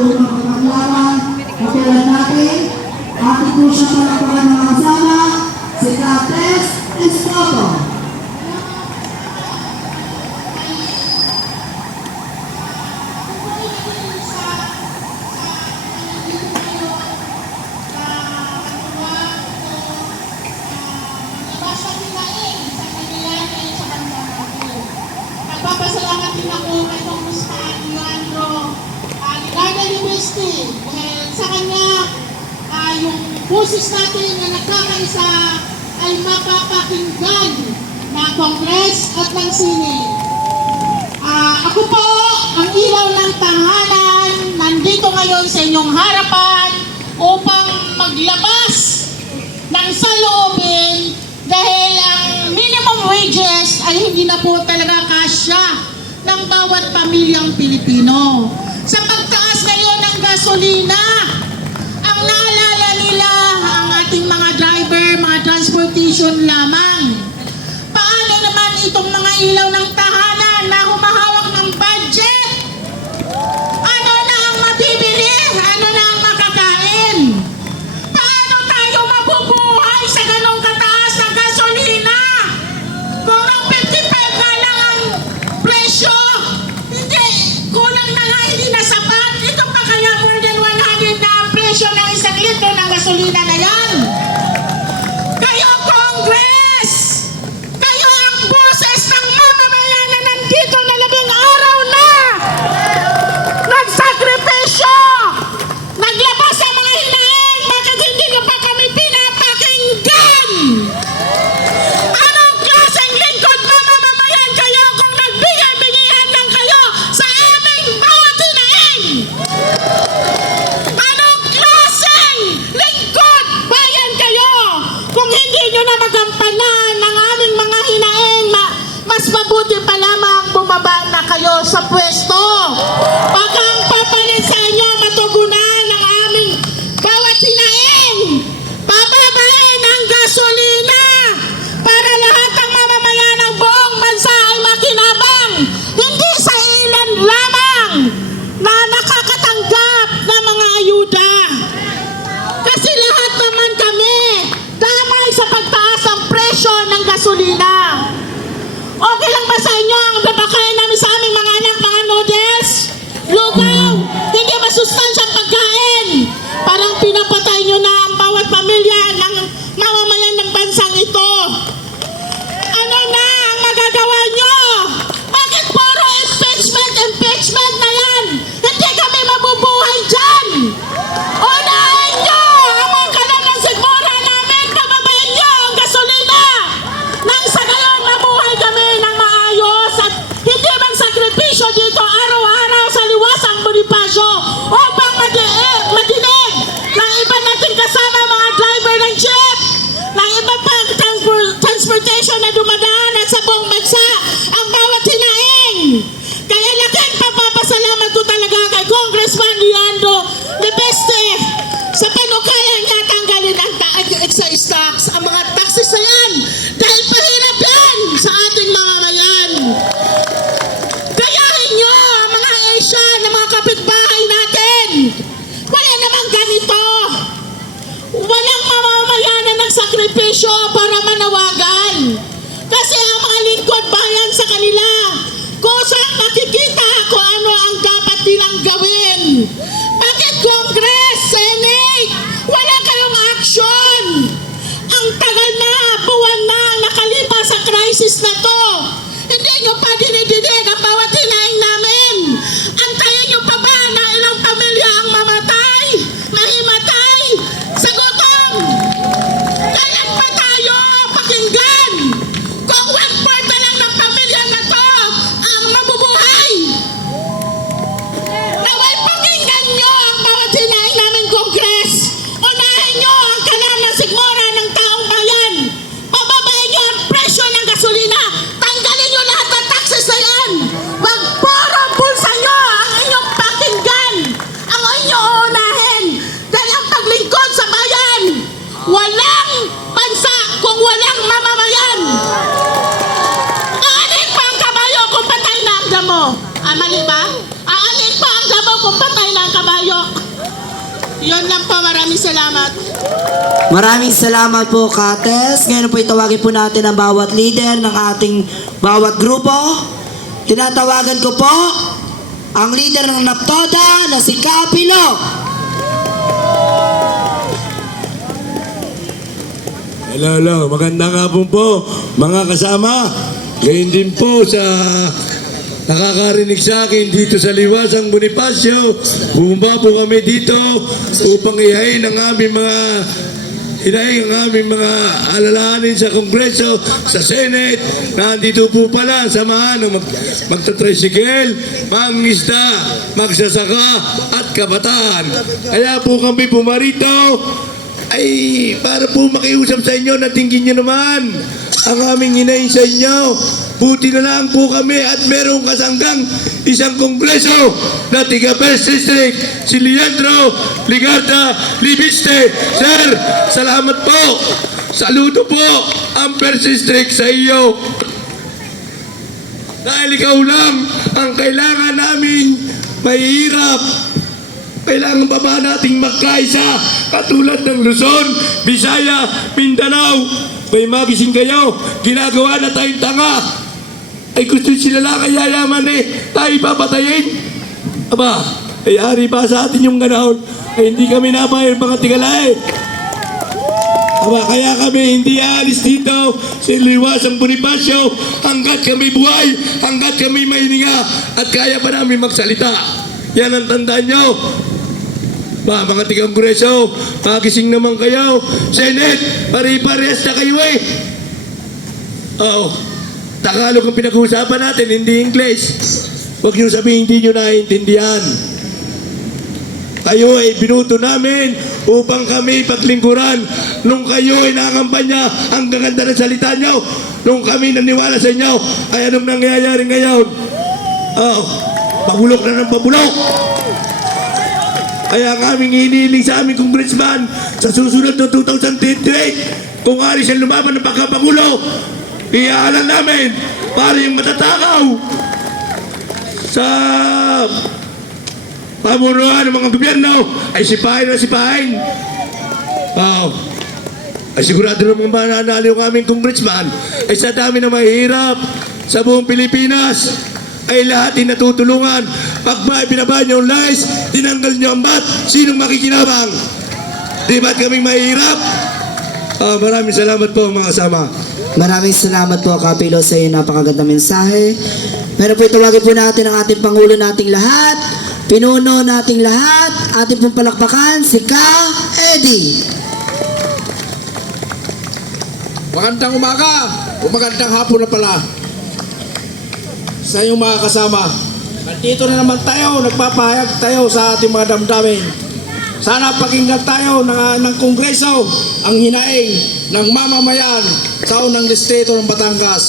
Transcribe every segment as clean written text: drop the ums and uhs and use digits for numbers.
unang pagkakalaman. Katulad natin, ating po siya palagpagan ng kasama, si Cates Estoto. Nagpapasalamat din ako kay Congressman Leandro Ligarda University dahil sa kanya yung boses natin na nagkakaisa ay mapapakinggan na Congress at ng Senate. Ako po, ang ilaw ng tahanan, nandito ngayon sa inyong harapan upang maglabas ng saloobin dahil ang minimum wages ay hindi na po talaga kasya ng bawat pamilyang Pilipino. Sa pagtaas ngayon ng gasolina, ang naalala nila ang ating mga driver, mga transportation lamang. Paano naman itong mga ilaw ng tahanan na humahawak ng budget? Ano na ang mabibili? Ano na ang makakain? Paano tayo mabubuhay sa ganong kataas ng gasolina? Kung ang 55 na lang ang presyo, hindi, kulang na nga, hindi na sapat. Ito pa kaya more than 100 na ang presyo ng 1 litro ng gasolina na yan? Kayo, Congress! Kayo ang boses ng mamamayan na nandito na 10 araw na! Nagsakripisyo! Naglabas ang mga hinaing! Bakit hindi nyo pa kami pinapakinggan? Anong klaseng lingkod mamamayan kayo kung nagbigay-bingihan lang kayo sa aming bawat hinaing? Anong klaseng lingkod bayan kayo kung hindi nyo na magampanan ng aming mga hinaing? Mas mabuti pa lamang bumaba na kayo sa pwesto. Baka ang papalit sa inyo matugunan ng aming bawat hinaing. Pababain ang gasolina para lahat ng mamamayan ng buong bansa ay makinabang. Hindi sa ilan lamang na nakakatanggap ng mga ayuda. Kasi lahat naman kami damay sa pagtaas ng presyo ng gasolina. Okay lang ba sa inyo ang papakain namin sa aming mga anak, mga noodles? Lugaw! Hindi masustansyang pagkain! Parang pinapatay nyo na ang bawat pamilya ng mamamayan ng bansang ito. Ano na ang magagawa nyo? Bakit puro impeachment na yan? Hindi kami mabubuhay dyan! Unahin nyo ang mga kalan ng sigmura namin! Pababain nyo ang gasolina! Nang sa gayon mabuhay kami ng maayos at hindi man sakripisyo dito araw-araw sa liwasang Bonifacio upang madinig ng iba nating kasama mga driver ng jeep, ng iba pang transportation na dumadaan at sa buong bansa ang bawat hinaing. Kaya laking papapasalamat ko talaga kay Congressman Leandro Libeste sa panukaya niya tanggalin ang excise tax, ang mga taxes na yan dahil pahirap yan sa ating mamamayan. Gayahin nyo ang mga Asian na mga kapitbahay natin. Wala namang ganito. Walang mamamayan na nagsakripisyo para manawagan. Kasi ang mga lingkod bayan sa kanila, kung saan nakikita kung ano ang dapat nilang gawin. Bakit Congress, Senate, wala kayong action? Ang tagal na, buwan na ang nakalipas sa crisis na to. Hindi nyo pa dinidinig ang bawat hinaing namin. Antayin nyo pa ba na ilang pamilya ang mamatay, mahimatay, sa gutom? Kailan pa tayo pakinggan? Kung 1/4 na lang ng pamilya na to ang mabubuhay. Naway pakinggan nyo Yun lang po, maraming salamat. Maraming salamat po, Kates. Ngayon po itawagin po natin ang bawat leader ng ating bawat grupo. Tinatawagan ko po ang leader ng Naptoda na si Kapilo. Hello. Magandang hapon po, mga kasama. Ngayon din po sa nakakarinig sa akin dito sa Liwasang Bonifacio. Bumaba po kami dito upang ihain ang aming mga alalahanin sa Kongreso, sa Senate. Nandito po pala ang samahan ng magtatricycle, mangingisda, magsasaka at kabataan. Kaya po kami pumarito ay para po makiusap sa inyo na tingin nyo naman ang aming hinahin sa inyo. Buti na lang po kami at merong kasanggang isang kongreso na tiga First District, si Leandro Ligarda Libiste. Sir, salamat po. Saludo po ang First District sa iyo. Dahil ikaw lang ang kailangan namin mahihirap. Kailangan pa ba nating magkaisa katulad ng Luzon, Visaya, Mindanao? May magising kayo, ginagawa na tayong tanga. Ay gusto sila lang ay yayaman tayo papatayin. Aba, ay ari ba sa atin yung ganaon? Ay hindi kami nabayar mga tigalae. Aba, kaya kami hindi aalis dito sa Liwasang Bonifacio hanggat kami buhay, hanggat kami may hininga at kaya pa namin magsalita. Yan ang tandaan nyo. Ba, mga tigang-kongreso, magising naman kayo. Senate, pare-parehas na kayo eh. Oo. Tagalog ang pinag-uusapan natin, hindi English. Huwag nyo sabihin hindi nyo naiintindihan. Kayo ay binuto namin upang kami paglingkuran. Nung kayo ay nakampanya, ang gaganda ng salita nyo. Nung kami naniwala sa inyo, ay anong nangyayari ngayon? Oo. Pabulok na ng pabulok. Kaya ang aming hinihiling sa aming congressman sa susunod na 2028, kung ari siya lumaban ng pagkapangulo, iaalan namin para yung matatakaw sa pamunuan ng mga gobyerno ay sipahin na sipahin. Wow. Ay sigurado naman mananalo yung aming congressman ay sa dami na mahihirap sa buong Pilipinas ay lahat ay natutulungan. Pag binaba niyo ang lies, tinanggal niyo ang bat, sinong makikinabang? Di ba't kaming mahihirap? Maraming salamat po mga kasama. Maraming salamat po, Kapilo, sa iyong napakagandang mensahe. Meron po itawagin po natin ang ating Pangulo nating lahat, pinuno nating lahat, ating pong palakpakan, si Ka Eddie. Magandang umaga o magandang hapon na pala sa inyong mga kasama. Nandito na naman tayo, nagpapahayag tayo sa ating mga damdamin. Sana pakinggan tayo ng Kongreso ang hinaing ng mamamayan sa unang distrito ng Batangas.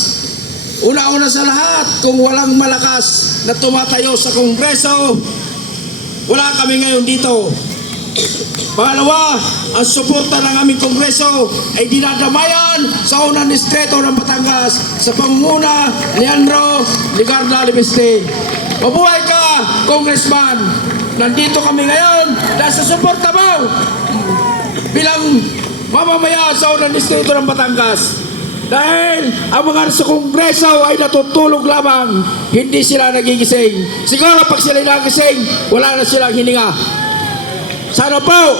Una-una sa lahat, kung walang malakas na tumatayo sa Kongreso, wala kami ngayon dito. Pangalawa, ang suporta ng aming Kongreso ay dinadamayan sa unang distrito ng Batangas sa pangunguna ni Leandro Ligarda Libiste. Mabuhay ka, Congressman! Nandito kami ngayon dahil sa suporta mo bilang mamamayan sa unang distrito ng Batangas. Dahil ang mga sa Kongreso ay natutulog lamang, hindi sila nagigising. Siguro pag sila nagising, wala na silang hininga. Sana po